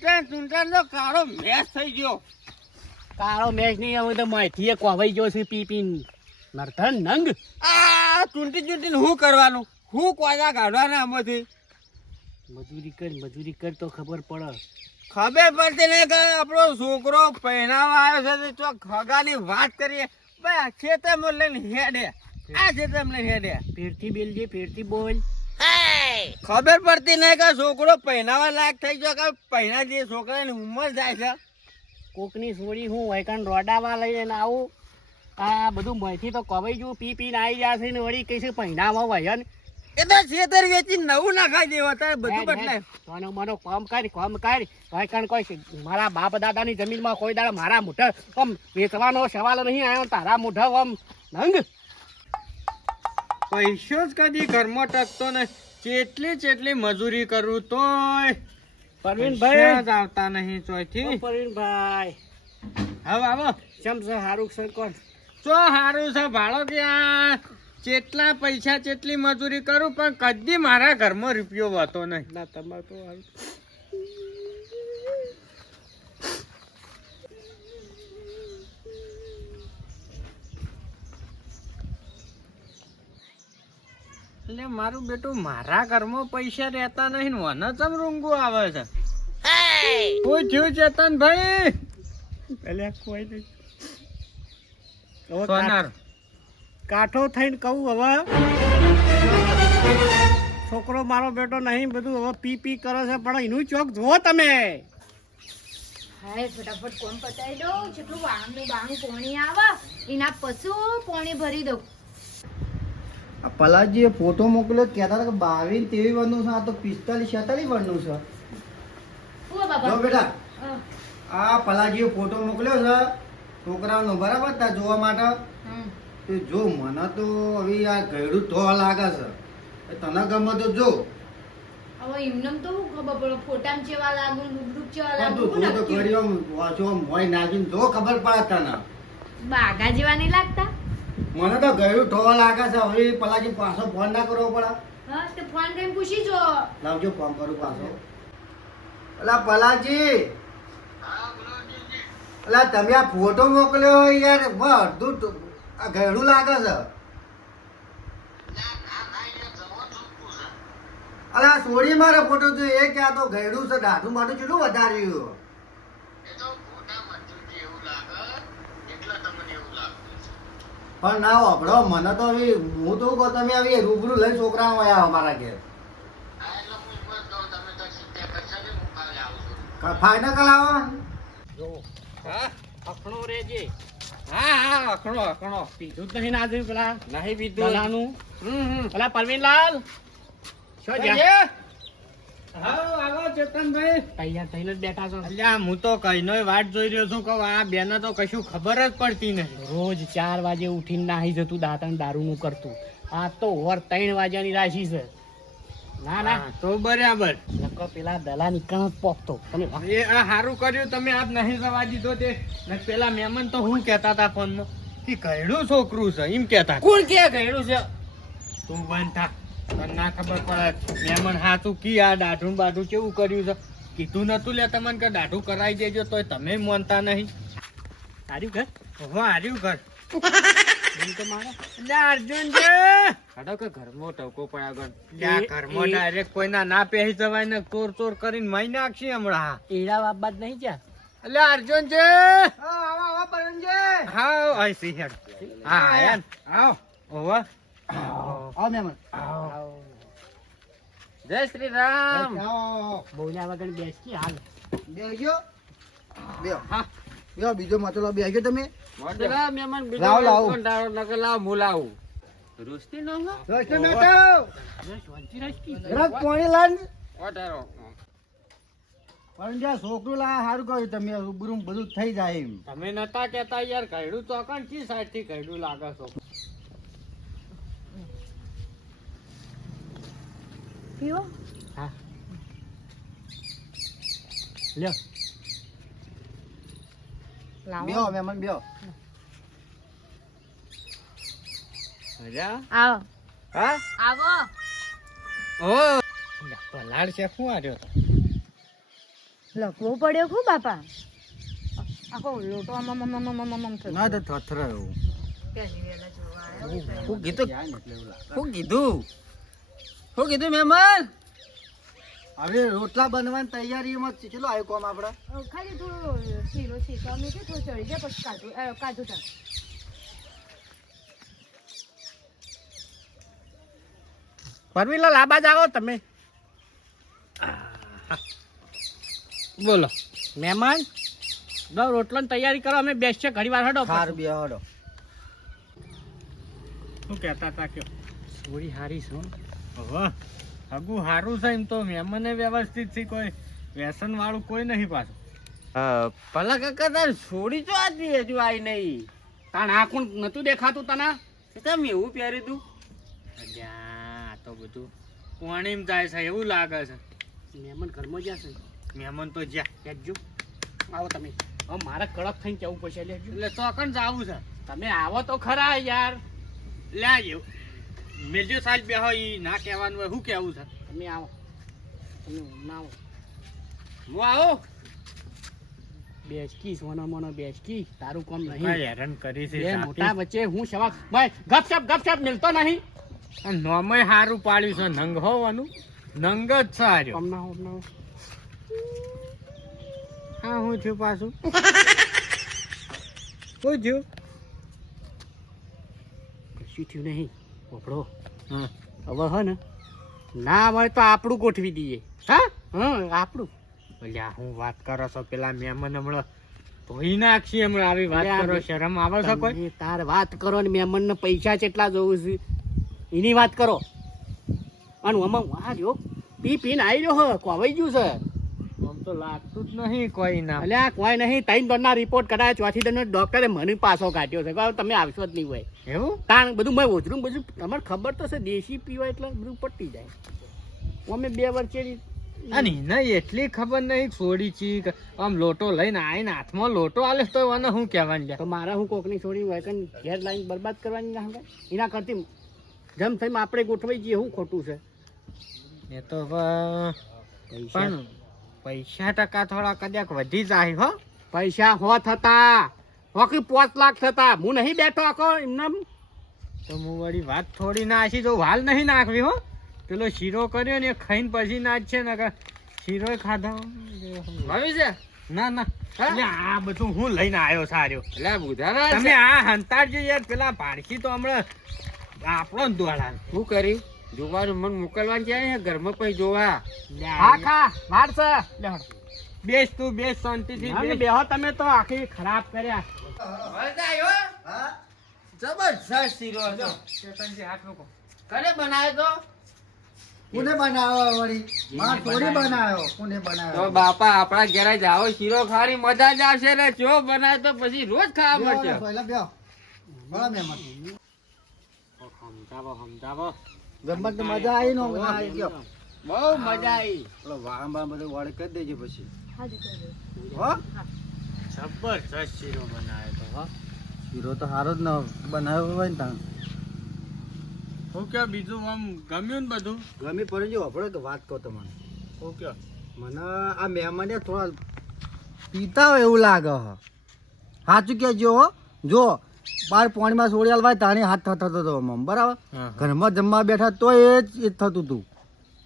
ચૂંટણ તો કાળો મેચ થઈ ગયો. કાળો મેચ નહીં હવે તો માહિતી કોવાઈ ગયો છે પી નર્ધન નંગ. આ ચૂંટીને શું કરવાનું? હું કોજા કાઢવાના આમાંથી? મજૂરી કર તો ખબર પડે. ખબર પડતી નહીં કે આપણો છોકરો પહેરાવા આવ્યો છે તો ખગાની વાત કરીએ. ભાઈ ખેતરમાં લઈને હેડે, આ ખેતરમાં લઈને હેડે. ફેરથી બેલજે, ફેરથી બોલ. ખબર પડતી નહીં કે છોકરો પહેરાવા લાયક થઈ ગયો કે પહેરા જે છોકરાની ઉંમર જાય છે. કોકની છોડી હું વૈકણ રોડાવા લઈને આવું. આ બધું માહિતી તો કવાઈ ગયું. પીને આવી જશે ને વળી કઈ પહેરાવા વહ્યા ને એ તો ખેતર વેચી નવું નાખાઈ દેવા તારે બધું બદલાય. તને મારો કામ કર વૈકણ કોઈ મારા બાપ દાદાની જમીનમાં કોઈ દાડા મારા મોઢા આમ વેચવાનો સવાલ નહીં આવ્યો. તારા મોઢા આમ નંગ. પૈસો જ કદી ઘરમાં ટકતો ને ચેટલી મજૂરી કરું તોય પરવીનભાઈ જ આવતા નહીં ચોથી. પરવીનભાઈ હવે આવો ચમ છે હારું સર કોણ ચો હારું છે ભાડો ત્યાં જેટલા પૈસા જેટલી મજૂરી કરું પણ કદી મારા ઘરમાં રૂપિયો હોતો નહીં. ના તમારે તો હારું. એટલે મારું બેટું મારા ઘરમાં પૈસા રહેતા નહીં ને મને ચમ રૂંગું આવે છે. શું થયું ચેતનભાઈ? એટલે કોઈ નહીં. સોનાર કાઠો થઈને કહું હવે છોકરો મારો બેટો નહીં બધું હવે પી કરે છે પણ એનું ચોક જુઓ તમે. હાય ફટાફટ કોમ પતાવી દો. જેટલું વાણનું બાણું પોણી આવે એના પશુ પોણી ભરી દો. પલાજીએ ફોટો મોકલ્યો કહેતા હતા કે 22-23 વર્ષનું છે. આ તો 45-46 વર્ષનું છે. ઓ બાબા જો બેટા હા. આ પલાજીએ ફોટો મોકલ્યો છે છોકરાનો બરાબર તા જોવા માટે. હમ. તો જો મને તો હવે આ ગયડું તો લાગે છે. તને ગમે તો જો. હવે એમને તો શું ખબર પડે ફોટામાં ચેવા લાગુ રૂબરૂપ ચેવા પણ લાગુ તું જો તો ઘડી આમ વાંચો આમ મોય નાખીને જો ખબર પડે તને. બાગા જેવા નહીં લાગતા. મને તો ગયડું ઠોવા લાગે છે. હવે પલાજી પાછો ફોન ના કરવો પડે. હા તે ફોન કરીને પૂછી જો. લાવજો ફોન કરું પાછો. અલા પલાજી અલા તમે આ ફોટો મોકલ્યો યાર બધું આ ગયડું લાગે છે. અલા છોડી મારે ફોટો જોઈએ એ ક્યાં તો ગયડું છે દાઢું માટું કેટલું વધાર્યું. પણ ના વાપરો મને તો હવે હું તો કહું તમે હવે રૂબરૂ લઈને છોકરાઓ આવ્યા અમારા ઘેર. ફાઇનલ કરાવો. જો હા અખણો રેજે. હા અખણો પીધું જ નહીં નાજુ પેલા નહીં પીધું. દલાનું. હમ પેલા પરવીનલાલ શું હા જ્યાં આવો ચેતનભાઈ. તૈયાર થઈને જ બેઠા છો. અલ્યા હું તો કઈનો વાટ જોઈ રહ્યો છું કે આ બેને તો કશું ખબર જ પડતી નહીં. રોજ 4 વાગે ઉઠીને નાહી જતું દાંતણ દારૂનું કરતું. આ તો ઓર 3 વાગ્યાની રાશિ છે. ના હા, તો બરાબર. નકો પેલા દલા નીકળ પોકતો તમે એ આ સારું કર્યું તમે આજ નહીં જવા દીધો તે. ને પેલા મહેમાન તો હું કહેતા હતા ફોનમાં કે કઈડું છોકરું છે એમ કહેતા. કોણ કે કઈડું છે? તું બંધ થા, તને ના ખબર પડે. મહેમાન હાથું કી આ દાઢું બાઢું કેવું કર્યું છે કીધું નતું લે તમને કે દાઢું કરાવી દેજો તોય તમે માનતા નહીં. તાર્યું ઘર હવે હાર્યું ઘર એમ તો મારે અર્જુન છે હાડો કે ઘરમાં ટવકો પડ્યા ગણ. ત્યાં ઘરમાં ડાયરેક્ટ કોઈના ના પહેરી જવાય ને ચોર કરીને માઈ નાખશી હમણાં. એડા બાબા જ નહીં જ્યાં એટલે અર્જુન છે. આવો પરમજી. હા આઈ સી હેડ. હા આયા ને. આવો ઓવા આવો મહેમાન. જય શ્રી રામ. આવો બોલ્યા વગર બેસી હાલ બેહજો. બેહો. હા બેહો બીજો મતલબ બેહજો તમે. મોડલા મહેમાન બીજો લાવો, લાવો. કોણ દાડો નકર લાવ હું લાવું. રૂસ્તી નો હો? રસ્તે બેઠો. શાંતિ રાખી જરાક પાણી લાન. ઓટારો. પણ જ્યાં છોકરું લાયા સારું કર્યું તમે રૂબરૂ બધું થઈ જાય એમ. તમે નતા કેતા યાર કઈડું તો કણ કી સાઈડ થી કઈડું લાગે છો. પીવો. હા લ્યો લાવો. બેહો મહેમાન બેહો. મજા? આવો હા આવો. ઓ પલાડ છે શું આર્યો તો? લખવો પડ્યો ખૂબ બાપા આખો લોટો આમ થતો. ના તો થથરા એવું. પહેલી વહેલા જોવા આવ્યો. હું કીધું શું કીધું મહેમાન? હવે રોટલા બનવાની તૈયારીમાં ચેટલો આવ્યો કોમ આપણે? ખાલી થોડો શીરો શીખવા મૂક્યો થોડો ચડી જાય પછી કાજુ તા પરવીલા લાંબા જ આવો તમે. બોલો મહેમાન દો રોટલાની તૈયારી કરો, અમે બેસીએ ઘણી વાર હડો. ખાર બે હડો. શું કહેતા હતા કયો? થોડી હારી છું. હવે હગું સારું છે એમ તો મહેમાને વ્યવસ્થિત છે, કોઈ વ્યસન વાળું કોઈ નહીં પાછું. ભલા કાકા તાર છોડી તો આજી હજુ આવી નહીં. તાણ આ કોણ નતું દેખાતું તને? તમે એવું પહેર્યું તું? અલ્યા, આ તો બધું પાણીમ જાય છે એવું લાગે છે. મહેમાન ઘરમાં જશે. મહેમાન તો જ્યાં કહેજો આવો તમે. હવે મારે કડક થઈને કેવું પડશે લેજો. એટલે ચોકન જવું છે. તમે આવો તો ખરા યાર. લ્યા એવું મેજો સાલ બે હોય ના કહેવાનું હોય, શું કહેવું છે? તમે આવો. તમે ના આવો. હું આવો બેસકી સોના મોનો બેસકી તારું કામ હા, નહીં. હેરાન કરી છે બે સાથી. મોટા વચ્ચે હું સવા ભાઈ ગપશપ મિલતો નહીં. આ નોમય સારું પાડ્યું છે, નંગ હોવાનું નંગ જ છે આર્યો. હમણાં હા હું છું પાછું શું છું? કશું થયું નહીં. ઓપડો હા હવે હે ને ના હોય તો આપણું ગોઠવી દઈએ. હા આપણું. અલ્યા હું વાત કરો છો, પેલા મહેમાન હમણાં ધોઈ નાખશી હમણાં આવી વાત કરો, શરમ આવે છે કોઈ? તમે તાર વાત કરો ને મહેમાન ને પૈસા કેટલા જોવું છે એની વાત કરો. અને આમાં આ જો પીને આવી રહ્યો હે કોવાઈ ગયું છે. આમ તો લાગતું જ નહીં કોઈ ના. અલ્યા કોઈ નહીં. 3 દોડના રિપોર્ટ કરાયા, ચોથી દોડનો ડોક્ટરે મને પાછો કાઢ્યો છે કે હવે તમે આવશો જ નહીં હોય. એવું? તાણ બધું મેં ઓઝરું બધું તમારે ખબર તો છે, દેશી પીવાય એટલે બધું પટી જાય. અમે 2 વર્ષે અને નહીં એટલી ખબર નહીં છોડી ચી આમ લોટો લઈને આવીને હાથમાં લોટો આલે તો એને શું કહેવાનું લ્યા? તો મારા હું કોકની છોડી હોય કે ઘેર લાઈન બરબાદ કરવાની ના હંગાય? એના કરતી જેમ થઈને આપણે ગોઠવાઈ જઈએ શું ખોટું છે? એ તો હવે પણ પૈસા ટકા થોડા કદાચ વધી જાય હો. પૈસા હો થતા હોકી 5 લાખ થતા હું નહીં બેઠો આખો એમને. તો હું વળી વાત થોડી નાખી તો હાલ નહીં નાખવી હો. પેલો શીરો કર્યો ને એ ખાઈને પછી નાખશે ને કે શીરો ખાધો ભાવી છે ના ના. એટલે આ બધું હું લઈને આવ્યો સાર્યો. એટલે બુધારા તમે આ હંતાડજો યાર, પેલા પારસી તો હમણાં આપણો જ દોડા. શું કરી જોવાનું મન મોકલવાનું છે ઘરમાં પછી જોવા. હા ખા વાર છે. બેસ તું બેસ શાંતિથી બેસ. બેહો તમે તો આખી ખરાબ કર્યા. હા? જબરજસ્ત શીરો હતો. ચેતનજી હાથ મૂકો. કને બનાવ્યો તો? કોને બનાવ્યો વળી? માર થોડી બનાવ્યો. કોને તો બનાવ્યો? બાપા આપણા ઘરે જાઓ શીરો ખાવાની મજા જ આવશે ને. જો બનાવે તો પછી રોજ ખાવા મળશે. પહેલા બેહો. બોલો મહેમાન. સમજાવો. ગમત તો મજા આવી નો મજા આવી ગયો. બહુ મજા આવી. પેલો વારંવાર બધું વાળી કરી દેજો પછી. હાજી કરી હો? જબરજસ્ત શીરો બનાવ્યો તો હો. શીરો તો સારો જ ન બનાવ્યો હોય ને તાણ. હું કે બીજું આમ ગમ્યું ને બધું? ગમી પડી જો આપણે કે વાત કહો તમને. હું કે મને આ મહેમાને થોડા પીતા હોય એવું લાગે હ. સાચું કહેજો હો. જો બાર પાણીમાં સોડી આલવાય તાણી હાથ થતો હતો આમ, બરાબર. ઘરમાં જમવા બેઠા તો એ જ થતું હતું.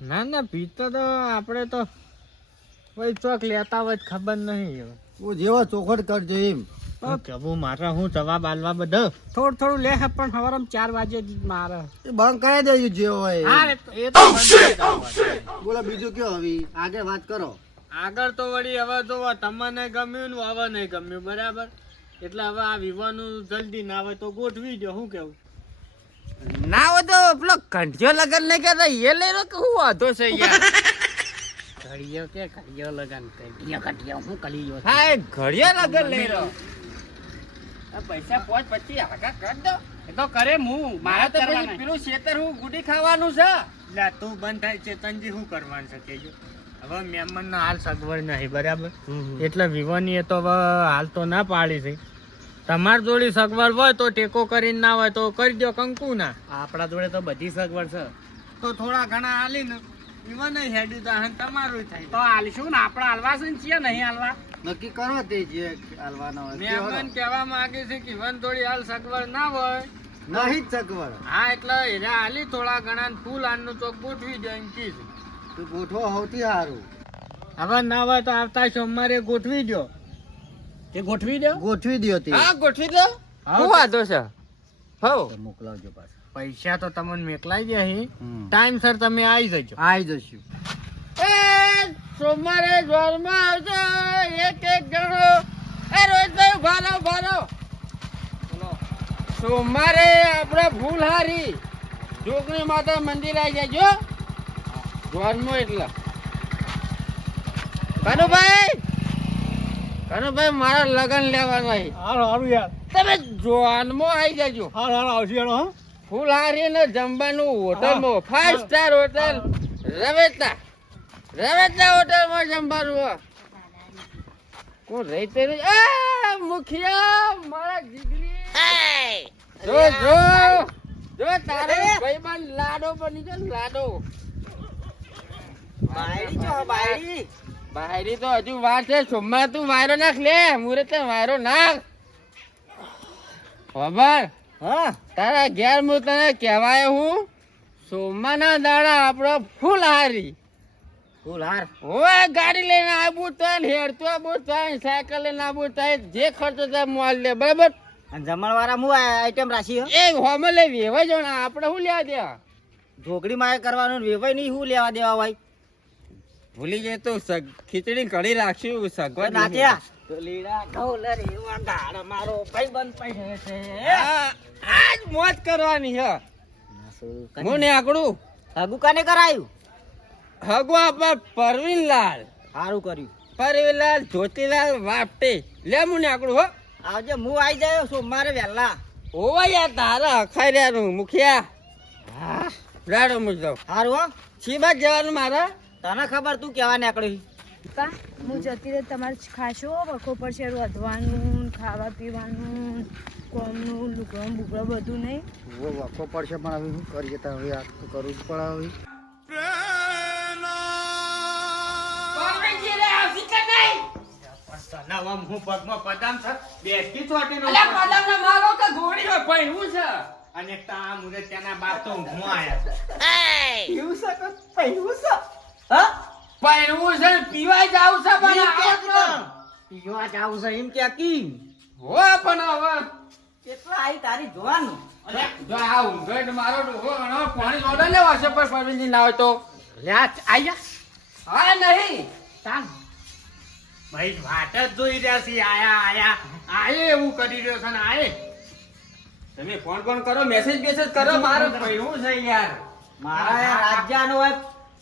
ના ના પીતો તો આપણે તો કોઈ ચોક લેતા હોય તો ખબર નહીં. ઓ જેવો ચોખટ કરજો એમ. કેવું મારે હું જવાબ આલવા બધો થોડું લે પણ સવારમાં 4 વાગે જ મારે. એ બંધ કરી દેજો જે હોય. હા એ તો બંધ કરી દઉં. બોલો બીજું કયો હવે આગળ વાત કરો. આગળ તો વળી હવે જો તમને ગમ્યું ને હવે નહીં ગમ્યું, બરાબર? એટલે હવે આ વિવાહનું જલ્દી ના આવે તો ગોઠવી દો. શું કેવું? ના હોય તો પેલો કંઠિયો લગન નહીં કરતા એ લઈ લો કે હું વાંધો છે યાર. ઘડિયો કે ઘડિયો લગન ઘડિયો હું કરી લ્યો. હા ઘડિયો લગન લઈ લો. પૈસા 5-25 હાકા કર દો. એ તો કરે હું મારા તો પેલું શેતર હું ગુડી ખાવાનું છે. એટલે તું બંધ થાય ચેતનજી, શું કરવાનું છે કેજો? હવે મહેમાન ના હાલ સગવડ નહીં, બરાબર? એટલે વિવાહની એ તો હવે હાલ તો ના પાડી છે. તમાર જોડી સગવડ હોય તો ટેકો કરીને ના હોય તો કરી દો કંકુ ના. આપણા જોડે તો બધી સગવડ છે. તો થોડા ઘણા હાલી ને ઈવન નહીં હેડી તો હન તમારું થાય તો હાલશું ને આપણે હાલવા છે ને છીએ નહીં હાલવા નક્કી કરો તે જે હાલવાના હોય તે મહેમાન હાલો. કહેવા માંગે છે કે ઈવન થોડી હાલ સગવડ ના હોય નહીં જ સગવડ. હા એટલે એના હાલી થોડા ઘણા ને ફૂલ આનનું ચોક ગોઠવી દે એમ કીધું તું ગોઠવો સૌથી સારું. હવે ના હોય તો આવતા સોમવારે ગોઠવી દો તે ગોઠવી દો ગોઠવી દ્યો તે. હા ગોઠવી દો શું વાંધો છે હો તો મોકલાવજો પાછા. પૈસા તો તમને મેકલાઈ દે અહીં હમ. ટાઈમ સર તમે આવી જજો આઈ જશું. એ સોમવારે જ્વારમાં આવજો એક જણો એ રોહિતભાઈ ઉભા રહો સોમવારે આપણે ફૂલહારી જોગણી માતા મંદિર આવી જજો જ્વારમાં એટલે કનુભાઈ મારા લગન લેવાના છે. સારું યાર તમે જ્વારમાં આવી જજો સારું આવશે હા ફૂલહારી ને જમવાનું હોટલમાં 5 સ્ટાર હોટલ રવેતા હોટલમાં જમવાનું હોય. કોણ રહી તે મુખિયા મારા જીગરી જો તારો ભાઈબંધ લાડો બની ગયો ને લાડો બાયડી તો હજુ વાર છે સોમવાર તું વાયરો નાખ લે મુરત વાયરો નાખ ખબર હા તારા ઘેર હું તને કહેવાય હું સોમવારના દાડા આપણો ફૂલહારી ફૂલહાર. ઓય ગાડી લઈને આવું થાય હેડતો આવું થાય સાયકલ લઈને આવું થાય જે ખર્ચો થાય મોલ લે બરાબર અને જમણવાળા હું આઈટમ રાશી હો. એ હોમે લઈ વેવાય જણા આપણે શું લેવા દે ઢોકળી માં કરવાનું ને વેવાય નહીં હું લેવા દેવા ભાઈ. ભૂલી જાય તો ખીચડી કઢી રાખશું સગવડ નાચ્યા. આજ મોજ કરવાની છે હું ને આકડું હગુ કાને કરાયું. હગો આપા પરવીનલાલ સારું કર્યું. પરવીનલાલ જ્યોતિલાલ વાપટે લે હું ને આકડું હો આવજે હું આવી જાય સોમવારે વહેલા. ઓવા યાર તારા અખાર્યાનું મુખિયા હા રાડો મુજ દઉં સારું હો. છી બાદ જવાનું મારા તને ખબર તું કેવા નીકળી. પપ્પા હું જતી રહે તમારે ખાશો વખો પડશે વધવાનું ખાવા પીવાનું કોમનું લુગડું બુગડું બધું નહીં વખો પડશે પણ હવે શું કરીએ તાર હવે આ તો કરવું જ પડે હવે. હું પગમાં પદામ છે બેસકી ચોટીનો મારો તો ઘોડી હોય પહેરવું છે અને તા મુરે ત્યાંના બાપ તો હું આયા પહેરવું છે પીવા જાવ છે પણ પીવા જાવું છે એમ કે કી હો પણ હવે કેટલા આવી તારી જોવાનું. જો આ ઊંઘટ મારો ડોહો ઘણો પાણી ઓર્ડર લેવા છે પણ પરવીનજી ના હોય તો લ્યા આયા હા નહીં તાન ભાઈ વાટ જ જોઈ રહ્યા છે આયા એવું કરી રહ્યો છે ને આયે તમે ફોન કરો મેસેજ કરો મારો પહેરવું છે યાર મારા યાર રાજ્યનો હોય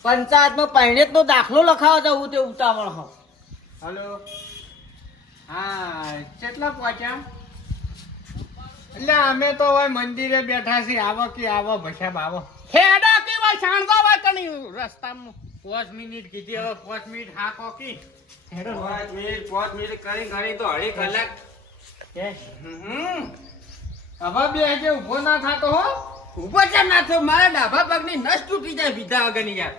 પંચાયતમાં પહેણે નો દાખલો લખાવો જવું તે ઉતાવળ હો. હલો હા કેટલા પહોંચ્યા એટલે અમે તો હવે મંદિરે બેઠા છીએ આવો કે આવો ભસાબ આવો હેડો કેવા શાણતો હોય તને રસ્તામાં 5 મિનિટ કીધી હવે 5 મિનિટ હા કોકી 5 મિનિટ કરી તો અઢી કલાક હવે બે જે ઉભો ના થાતો હો ઉભો કેમ ના થયો મારા ડાભા પગની નસ તૂટી જાય બીજા વગરની યાર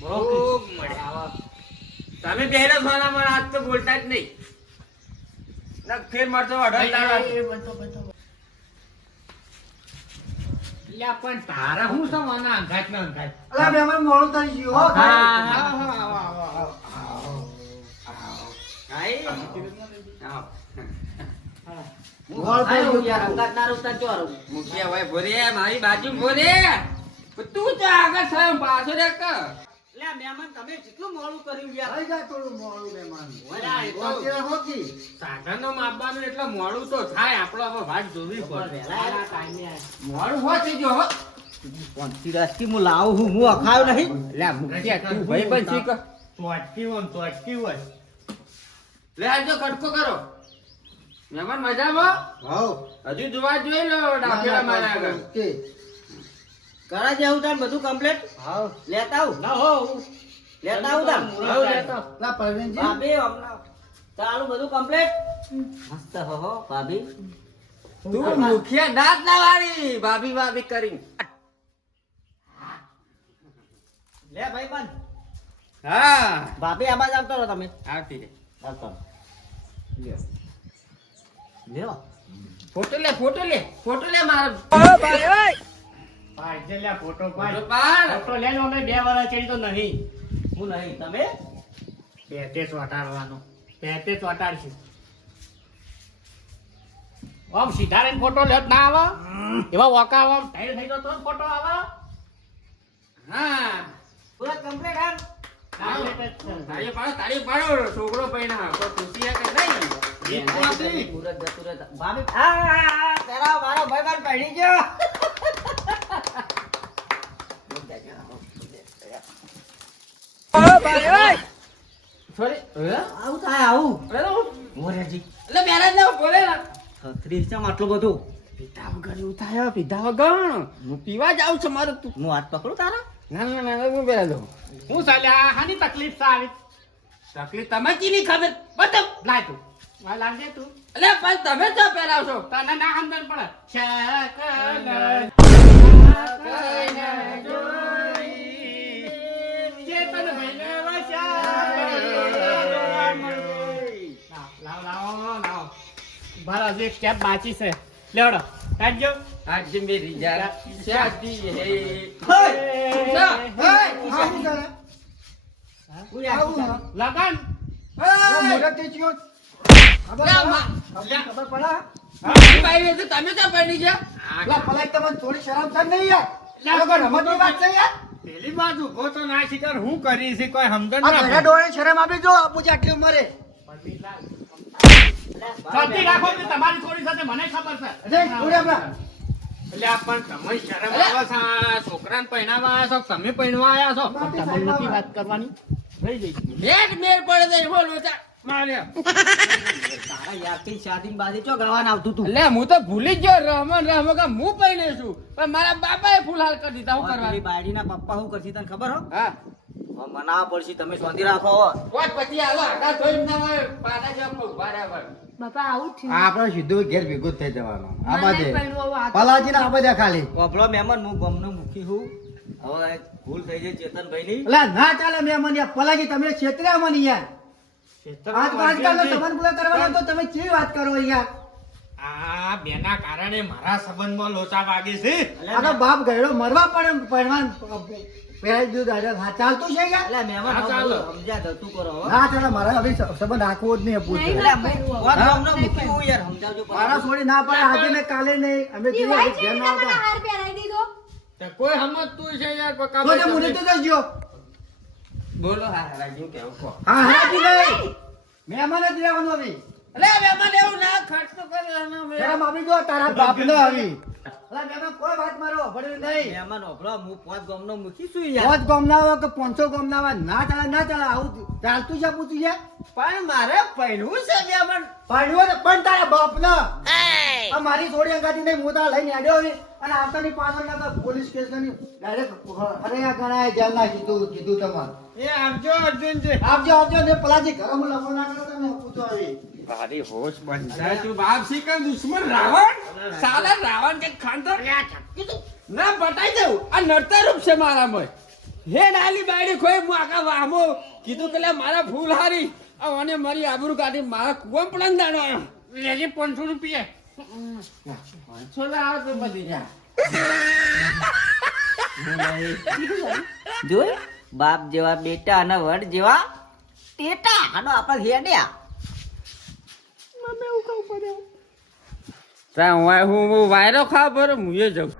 ભોગ મળે તમે બેહરા સોના મને આજ તો બોલતા જ નહીં ના ફેર મારતો અઢાર તારા લ્યા પણ તારા હું શું આના અંગાત ના અંગાત અલા બે મને મોડું થઈ ગયું હો. મોડું થઈ ગયું યાર અંગાત ના રોતા ચો આરું. મુખિયા ભાઈ ભોરે મારી બાજુ ભોરે તું તો આગળ થયો પાછો રે ક લે મહેમાન તમે જેટલું મોડું કર્યું યાર. થઈ જાય થોડું મોડું મહેમાન. ઓલા એ તો અત્યારે હોકી. સાધનો માપવાનું એટલે મોડું તો થાય આપણો હવે વાત જોવી પડે મોડું હો થઈ ગયો હો પંચી હું લાવું હું અખાયો નહીં. લે મુખિયા તું ભાઈ પણ શીખ તો અટકી હોય લે આજો કટકો કરો મહેમાન મજામાં હાઉ હજુ જોવા જોઈ લો ડાફેલા મારા આગળ ઓકે. કરા જેવું તાન બધું કમ્પ્લીટ. હાઉ લેતા આવું. ના હો લેતા આવું તાન. હાઉ લેતો લા પરવીનજી. ભાભી હમણાં ચાલુ બધું કમ્પ્લીટ. મસ્ત હો ભાભી. તું મુખિયા દાંત ના વાળી ભાભી ભાભી કરી લે ભાઈ બન હા ભાભી આમાં જ આવતો રહો તમે આવતી રે આવતો લ્યો ફોટો લે મારો પાડજે લ્યા ફોટો પાડ. ફોટો પાડ. ફોટો લે ને અમે 2 વર્ષ ચડી તો નહીં. હું નહીં તમે પેટે ચોંટાડવાનો. પેટે ચોંટાડશું. આમ સીધા રહીને ફોટો લેત ના આવે એવા વોકા આમ ટાઈટ થઈ ગયો તો જ ફોટો આવે. હા પૂરા કમ્પ્લીટ હાલ તાળી પાડો છોકરો પૈણા કોઈ ખુશી હે કે નહીં પૂરા જતું રહેતા ભાભી આ તેરા મારો ભાઈ બન પડી ગયો સોરી આવું થાય આવું મોરેજી એટલે બેરા જ બોલે ને 30 છે આટલું બધું પીધા વગર એવું થાય પીધા વગર હું પીવા જાઉં છું મારું તું હું હાથ પકડું તારા ના હું બેરા દઉં હું ચાલ્યા હાની તકલીફ છે આવી? તકલીફ તમે કીની ખબર બતાવ લાય તું આ લાગજે તું. એટલે પણ તમે તો પહેરાવશો તને ના સમજણ પડે. શકલ જોઈ ચેતન ભાઈને લાવ. મારા હજી એક સ્ટેપ બાકી છે. લેવડો કાઢજો. आज मेरी जरा शादी है લગન તમે તો પડી ગયા પેલી બાજુ ઉભો તો ના શીખર હું કરી છે કોઈ સમજણ ના શરમ આપી જો મુજે આટલી ઉંમરે પડતી. રાખો કે તમારી થોડી સાથે મને ખબર છે. એટલે આ પણ તમે શરમ આવે છે આ છોકરાને પહેણાવા આવ્યા છો તમે પહેણવા આવ્યા છો પણ તમને નથી વાત કરવાની. રહી જઈ એક મેર પડે તો બોલો માર્યા તારા યારથી શાદી બાદી ચો ગાવાન આવતું તું એટલે હું તો ભૂલી જ ગયો રહમન કે હું પહેણે છું પણ મારા બાપાએ ફૂલહાર કરી દીધા હું તારી કરવા બાયડીના પપ્પા શું કરશે તને ખબર હો હા મનાવા પડશે તમે શાંતિ રાખો કોઈ પછી આવો આટા ધોઈ ના પાડા જમ બરાબર બાપા આવું થયું આપણે સીધું ઘેર ભેગું જ થઈ જવાનું આ મને બાજે પણ આવું આ- પલાજી ના આ બાજે ખાલી ઓભળો મહેમાન હું ગમનો મૂકી હું હવે ભૂલ થઈ જાય ચેતનભાઈ ની એટલે ના ચાલે મહેમાન યાર પલાજી તમે છેતર્યા મને યાર આજકાલ સંબંધ પૂરા કરવાનો તો તમે કેવી વાત કરો યાર આ બેના કારણે મારા સંબંધમાં લોચા વાગે છે. આનો બાપ ગયડો મરવા પડે પહેરવાન પહેરાઈ દીધું દાદા હા ચાલતું છે યાર એટલે મહેમાન હા, ચાલો. સમજ્યા ધતું કરો ના ચાલે મારા હવે સંબંધ રાખવો જ નહીં પૂછો નહીં ના પહેરવું હવે. ગમનો મૂકી હું યાર સમજાવજો મારા છોડી ના પડે આજે ને કાલે નહીં અમે ઈ જોઈએ વાય છે ધ્યાન ને ના તમને આવતા હાર પહેરાઈ દીધો તે કોઈ સમજતું છે યાર તો બકા તે મુને તો જજો બોલો હા રાજુ કેવું કહો હા હા જી નહીં મહેમાન જ રહેવાનું હવે એટલે મહેમાન એવું ના ખર્ચ તો કરવાનો શરમ આવી ગયો તારા બાપ ને આવી અલા મહેમાન કોઈ વાત મારો ભડ્યું નહીં મહેમાન ઓભળો હું 5 ગમનો મૂકી છું યાર 5 ગમના હોય કે 500 ગમના હોય ના ચાલે આવું ચાલતું છે પૂછું છે પણ મારે પહેરવું છે મહેમાન પાડ્યો ને પણ તારા બાપ ને આ મારી થોડી અંગાતી નહીં મોટા લઈને આડ્યો હોય અને આવતાની પાછળ ના પોલીસ સ્ટેશન ડાયરેક્ટ અરે આ ગણાય જેલ ના કીધું તમારે એ આવજો અર્જુનજી. આવજો ને પલાજી ઘરમાં લખો ના કરો તમે પૂછો આવી ભારી હોશ બંધ અરે તું બાપ શીખર દુશ્મન રાવણ સાલા રાવણ કે ખાનદાર ના બતાઈ દઉં આ નડતર રૂપ છે મારામાં હે ડાલી બાયડી ખોઈ હું આખા વામો કીધું કે લે મારા ફૂલ હારી અને મારી આબરૂ કાઢી મારા કુવા પણ દાડો લેજે 500 રૂપિયા. 500 લાવ તો બધી જા જોય બાપ જેવા બેટા અને વડ જેવા ટેટા આનો આપણ હેડ્યા હું વાયરો ખા બરો હું એ જાઉં